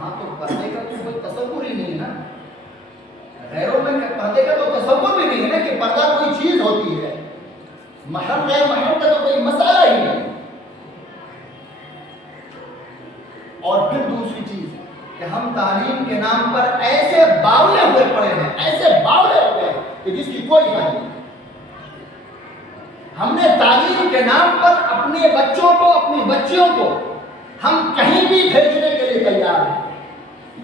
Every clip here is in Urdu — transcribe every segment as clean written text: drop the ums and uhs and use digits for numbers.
وہاں تو پردے کا تو کوئی تصور ہی نہیں ہے نا. غیروں میں پردے کا تو تصور بھی نہیں ہے نا کہ پردہ کوئی چیز ہوتی ہے. محرم غیر محرم کا تو کوئی مسئلہ ہی نہیں. اور پھر دوسری چیز کہ ہم تعلیم کے نام پر ایسے باولے ہوئے پڑے ہیں, ایسے باولے ہوئے ہیں کہ جس کی کوئی حد نہیں. ہم نے تعلیم کے نام پر اپنے بچوں کو, اپنی بچیوں کو ہم کہیں بھی بھیجنے کے لیے تیار ہیں,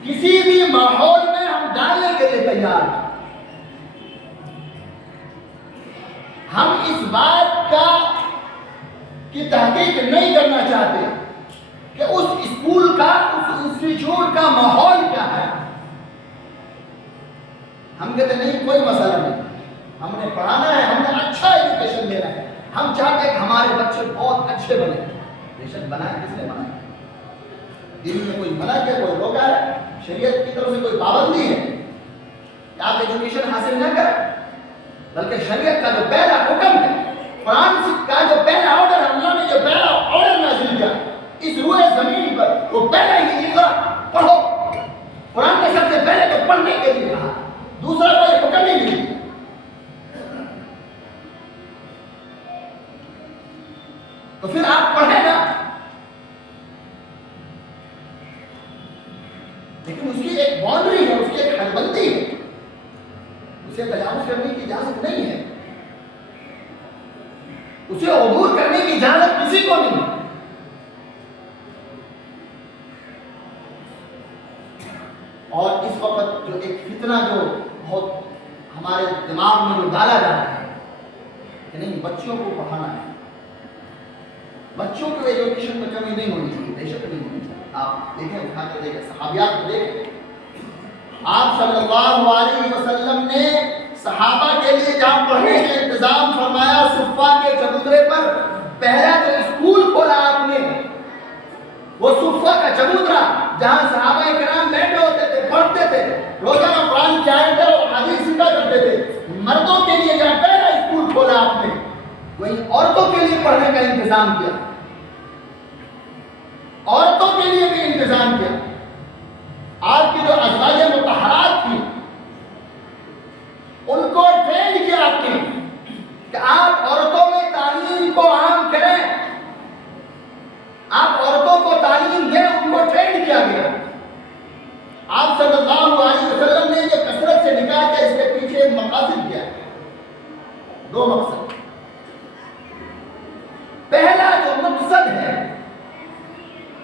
کسی بھی ماحول میں ہم ڈالنے کے لیے تیار ہیں. ہم اس بات کی تحقیق نہیں کرنا چاہتے کہ اس اسکول کا, اس انسٹیٹیوٹ کا ماحول کیا ہے. ہم کہتے نہیں کوئی مسئلہ نہیں, ہم نے پڑھانا ہے, ہم نے اچھا ایجوکیشن دینا ہے, ہم چاہتے ہیں کہ ہمارے بچے بہت اچھے بنے. بے شک بنائے, کس نے بنایا؟ دین میں کوئی منع کیا, کوئی روکا ہے؟ شریعت کی طرف سے کوئی پابندی ہے کہ آپ ایجوکیشن حاصل نہ کریں؟ بلکہ شریعت کا جو پہلا حکم ہے, قرآن کا جو پہلا آرڈر ہے, اللہ نے جو پہلا آرڈر نازل کیا اس روئے زمین پر, وہ پہلا ہی اقرا پڑھو. قرآن نے سب سے پہلے تو پڑھنے کے لیے کہا, دوسرا کوئی حکم ہی نہیں. تو پھر آپ پڑھیں نا, لیکن اس کی ایک باؤنڈری ہے, اس کی ایک حد بندی ہے, اسے تجاوز کرنے کی اجازت نہیں ہے, اسے عبور کرنے کی اجازت کسی کو نہیں ہے. اور اس وقت جو ایک فتنہ جو بہت ہمارے دماغ میں جو ڈالا جا رہا ہے کہ نہیں بچوں کو پڑھانا ہے, بچوں کو ایجوکیشن میں کمی نہیں ہونی چاہیے, بے شک نہیں ہونی چاہیے. آپ دیکھیں, اٹھا کے دیکھیں, صحابیات کو دیکھیں. آپ صلی اللہ علیہ وسلم نے صحابہ کے لیے جہاں پڑھنے کا انتظام فرمایا, صفہ کے چبوترے پر پہلا جو اسکول کھولا آپ نے, وہ صفہ کا چبوترا جہاں صحابہ کرام بیٹھے ہوتے تھے, پڑھتے تھے, روزانہ قرآن کی آیتیں اور حدیث سیکھا کرتے تھے. مردوں کے لیے جہاں پہلا اسکول کھولا آپ نے, وہیں عورتوں کے لیے پڑھنے کا انتظام کیا, عورتوں کے لیے بھی انتظام کیا. آپ کی جو ازواج مطہرات تھی ان کو ٹرین کیا آپ نے کہ آپ عورتوں میں تعلیم کو عام کریں, آپ عورتوں کو تعلیم دیں, ان کو ٹرین کیا گیا. آپ صلی اللہ علیہ وسلم نے یہ کثرت سے نکاح کیا, اس کے پیچھے ایک مقاصد کیا, دو مقصد. پہلا جو مقصد ہے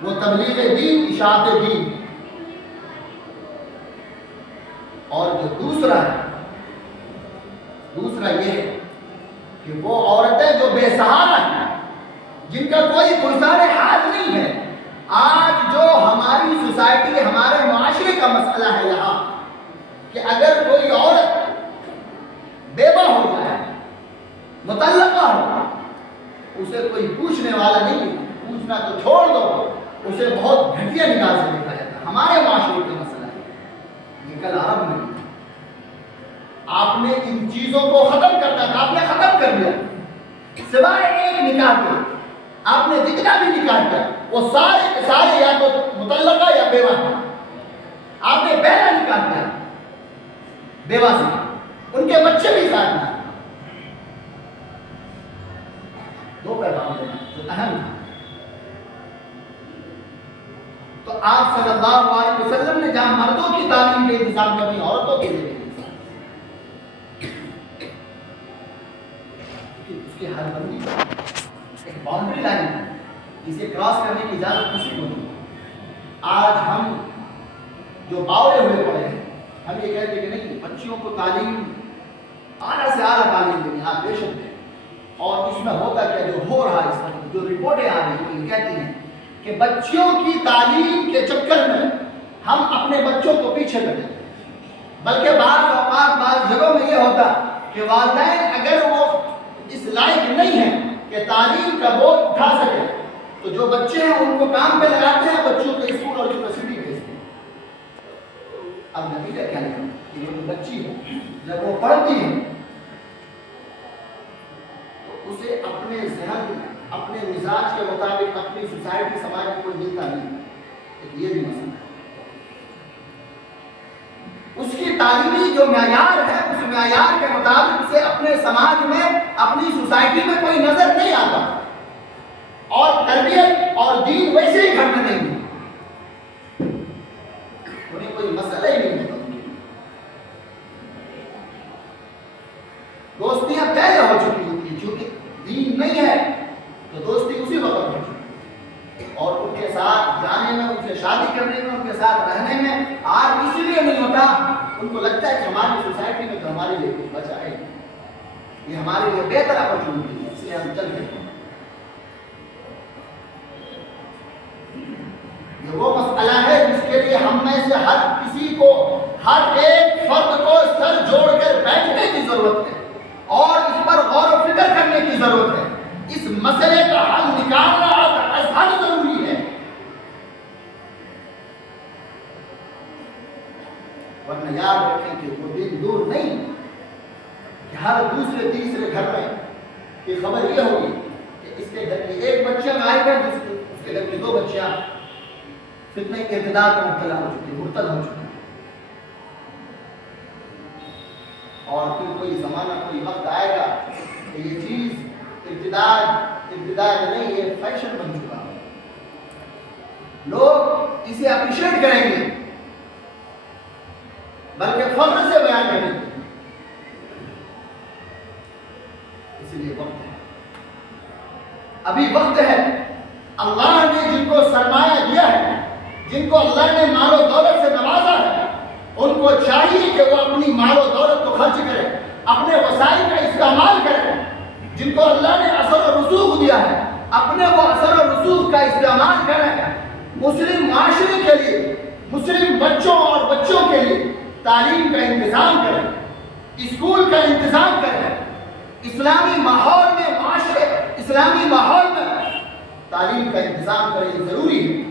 وہ تبلیغ دین, اشاعت دین, اور جو دوسرا ہے, دوسرا یہ ہے کہ وہ عورتیں جو بے سہارا ہیں, جن کا کوئی گلزار حال نہیں ہے. آج جو ہماری سوسائٹی, ہمارے معاشرے کا مسئلہ ہے یہاں کہ اگر کوئی عورت بیوہ ہو جائے, مطلقہ ہو, اسے کوئی پوچھنے والا نہیں, پوچھنا تو چھوڑ دو, اسے بہت گھٹیا نگاہ سے دیکھا جاتا ہے. ہمارے معاشرے کا مسئلہ ہے یہ. کل عرب میں آپ نے ان چیزوں کو ختم کرنا تھا, آپ نے ختم کر دیا. سوائے ایک نکاح کے آپ نے جتنا بھی نکاح کیا وہ سارے کے سارے یا تو مطلقہ یا بیوہ ہیں. آپ نے پہلا نکاح کیا بیوہ سے, ان کے بچے بھی ساتھ ہیں. دو پیغام دینا جو اہم ہے. تو آپ صلی اللہ علیہ وسلم نے جہاں مردوں کی تعلیم کے انتظام کرنی, عورتوں کے لیے اس کی حد بندی, ایک باؤنڈری لائن ہے, جسے کراس کرنے کی اجازت کسی کو نہیں. آج ہم جو باولے ہوئے پڑے ہیں, ہم یہ کہتے ہیں کہ نہیں بچیوں کو تعلیم اعلیٰ سے اعلیٰ تعلیم دینی, آپ بے شک دیں. اور اس میں ہوتا کیا, جو ہو رہا ہے اس وقت, جو رپورٹیں آ رہی ہیں, یہ کہتی ہیں کہ بچیوں کی تعلیم کے چکر میں ہم اپنے بچوں کو پیچھے کر دیتے ہیں. بلکہ بعض اوقات بعض جگہوں میں یہ ہوتا کہ والدین اگر وہ اس لائق نہیں ہیں کہ تعلیم کا بوجھ اٹھا سکے, تو جو بچے ہیں ان کو کام پہ لگاتے ہیں, بچوں کو اسکول اور یونیورسٹی بھیجتے ہیں. اب نتیجہ کیا نکلا کہ وہ جو بچی ہے جب وہ پڑھتی ہے تو اسے اپنے ذہن, اپنے مزاج کے مطابق اپنی سوسائٹی, سماج میں کوئی ملتا نہیں. ایک یہ بھی مسئلہ ہے. تعلیمی جو معیار ہے اس معیار کے مطابق سے اپنے سماج میں اپنی سوسائٹی میں کوئی نظر نہیں آتا، اور تربیت اور دین ویسے ہی گھر میں نہیں ہے، انہیں کوئی مسئلہ ہی نہیں ہوتا۔ دوستیاں پہلے ہو چکی ہوتی، چونکہ دین نہیں ہے تو دوستی اسی وقت ہو چکی، اور ان کے ساتھ جانے میں، ان سے شادی کرنے میں، ان کے ساتھ رہنے میں آج اس لیے نہیں ہوتا، ان کو لگتا ہے کہ ہماری سوسائٹی میں تو ہمارے لیے کچھ بچا ہے، یہ ہمارے لیے بہتر اپرچونٹی ہے، اس لیے ہم چل رہے ہیں۔ یہ وہ مسئلہ ہے جس کے لیے ہم میں سے ہر کسی کو، ہر ایک فرد کو سر جوڑ کر بیٹھنے کی ضرورت ہے اور اس پر غور و فکر کرنے کی ضرورت ہے۔ اس مسئلے کا حل نکالنا ازحد ضروری ہے، ورنہ یاد رکھیں کہ وہ دن دور نہیں کہ ہر دوسرے تیسرے گھر میں یہ خبر یہ ہوگی کہ اس کے گھر کی ایک بچہ غائب ہے، اس کے گھر کی 2 بچیاں فتنہ کے ارتداد میں مبتلا ہو چکی، مرتد ہو چکی، اور پھر کوئی زمانہ، کوئی وقت آئے گا کہ یہ چیز ارتداد نہیں، یہ فیشن بن چکا ہے، لوگ اسے اپریشیٹ کریں گے بلکہ فخر سے بیان کریں گے، اس لیے وقت ہے، ابھی وقت ہے۔ اللہ نے جن کو سرمایہ دیا ہے، جن کو اللہ نے مال و دولت سے نوازا ہے، ان کو چاہیے کہ وہ اپنی مال و دولت کو خرچ کریں، اپنے وسائل کا استعمال کریں۔ جن کو اللہ نے اثر و رسوخ دیا ہے، اپنے وہ اثر و رسوخ کا استعمال کریں، مسلم معاشرے کے لیے، مسلم بچوں اور بچوں کے لیے تعلیم کا انتظام کریں، اسکول کا انتظام کریں، اسلامی ماحول میں، معاشرے اسلامی ماحول میں تعلیم کا انتظام کریں، یہ ضروری ہے۔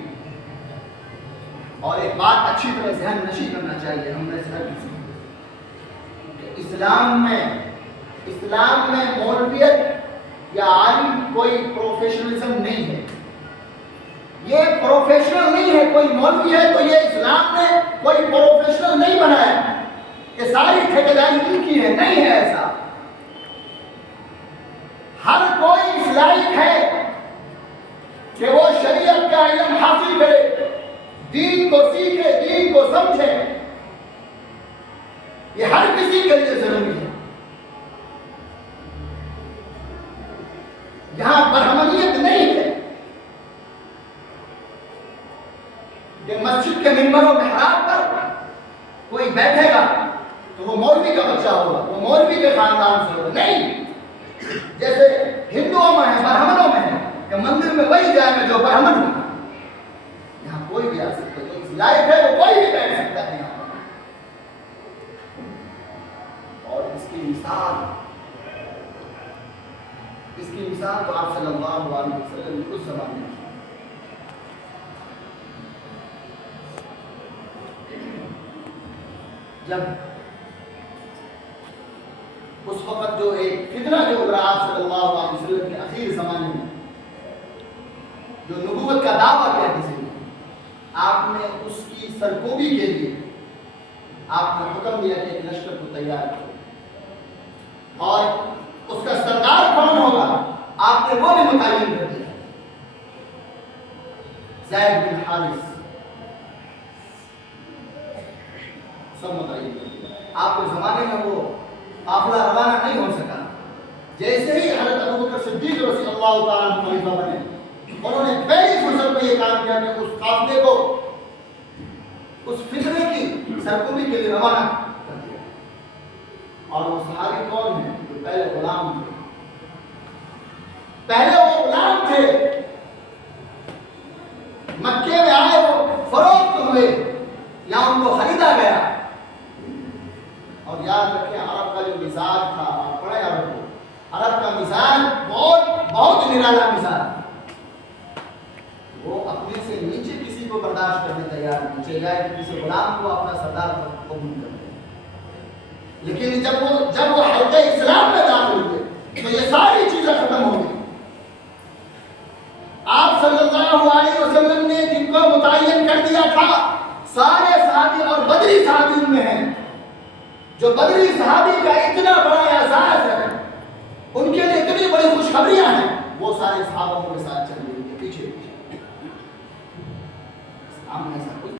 اور ایک بات اچھی طرح ذہن نشی کرنا چاہیے ہم نے سر کسی کہ اسلام میں مولویت یا عالم کوئی پروفیشنلزم نہیں ہے، یہ پروفیشنل نہیں ہے، کوئی مولوی ہے تو یہ اسلام نے کوئی پروفیشنل نہیں بنایا کہ ساری ٹھیکیداری ان کی ہے، نہیں ہے ایسا۔ ہر کوئی اس لائق ہے کہ وہ شریعت کا علم حاصل کرے، دین کو سیکھے، دین کو سمجھے، یہ ہر کسی کے لیے ضروری ہے۔ یہاں برہمنیت نہیں ہے کہ مسجد کے منبر و محراب پر کوئی بیٹھے گا تو وہ مولوی کا بچہ ہوگا، وہ مولوی کے خاندان سے ہوگا، نہیں۔ جیسے ہندوؤں میں ہے، برہمنوں میں ہے کہ مندر میں وہی جائے گا جو برہمن ہوگا، یہاں کوئی بھی آ سکتا ہے، جو اس لائق ہے وہ کوئی بھی بیٹھ سکتا ہے یہاں پر۔ اور اس کی مثال تو آپ صلی اللہ علیہ وسلم نے اس زمانے میں جب اس وقت جو ایک فتنہ جو ابھرا آپ صلی اللہ علیہ وسلم کے اخیر زمانے میں، جو نبوت کا دعویٰ کیا کسی نے، آپ نے اس کی سرکوبی کے لیے آپ نے حکم دیا کہ ایک لشکر کو تیار کرو، اور اس کا سردار کون ہوگا آپ نے وہ بھی متعین کر دیا، زید بن حارث، سب متعین کر دیا۔ آپ کے زمانے میں وہ قافلہ روانہ نہیں ہو سکا، جیسے ہی حضرت ابوبکر صدیق رضی اللہ تعالیٰ عنہ خلیفہ بنے، انہوں نے پہلی فرصت پہ یہ کام کیا کہ اس قافلے کو اس فتنے کی سرکوبی کے لیے روانہ کر دیا۔ اور وہ صحابی کون ہیں؟ جو پہلے غلام تھے، پہلے وہ غلام تھے، مکے میں آئے، وہ فروخت ہوئے یا ان کو خریدا گیا۔ اور یاد رکھیں عرب کا جو مزاج تھا، آپ پڑھیں عرب کو، عرب کا مزاج بہت نرالا مزاج، وہ اپنے سے نیچے کسی کو برداشت کرنے تیار نہیں، چاہیے کہ کسی غلام کو اپنا سردار قبول کر دے۔ لیکن جب وہ حلقہ اسلام میں داخل ہوئے تو یہ ساری چیزیں ختم ہو گئی۔ آپ صلی اللہ علیہ وسلم نے جن کو متعین کر دیا تھا، سارے صحابی اور بدری صحابی میں ہیں، جو بدری صحابی کا اتنا بڑا اعزاز ہے، ان کے لیے اتنی بڑی خوشخبریاں ہیں، وہ سارے صحابوں کے ساتھ چل رہی ہیں پیچھے پیچھے.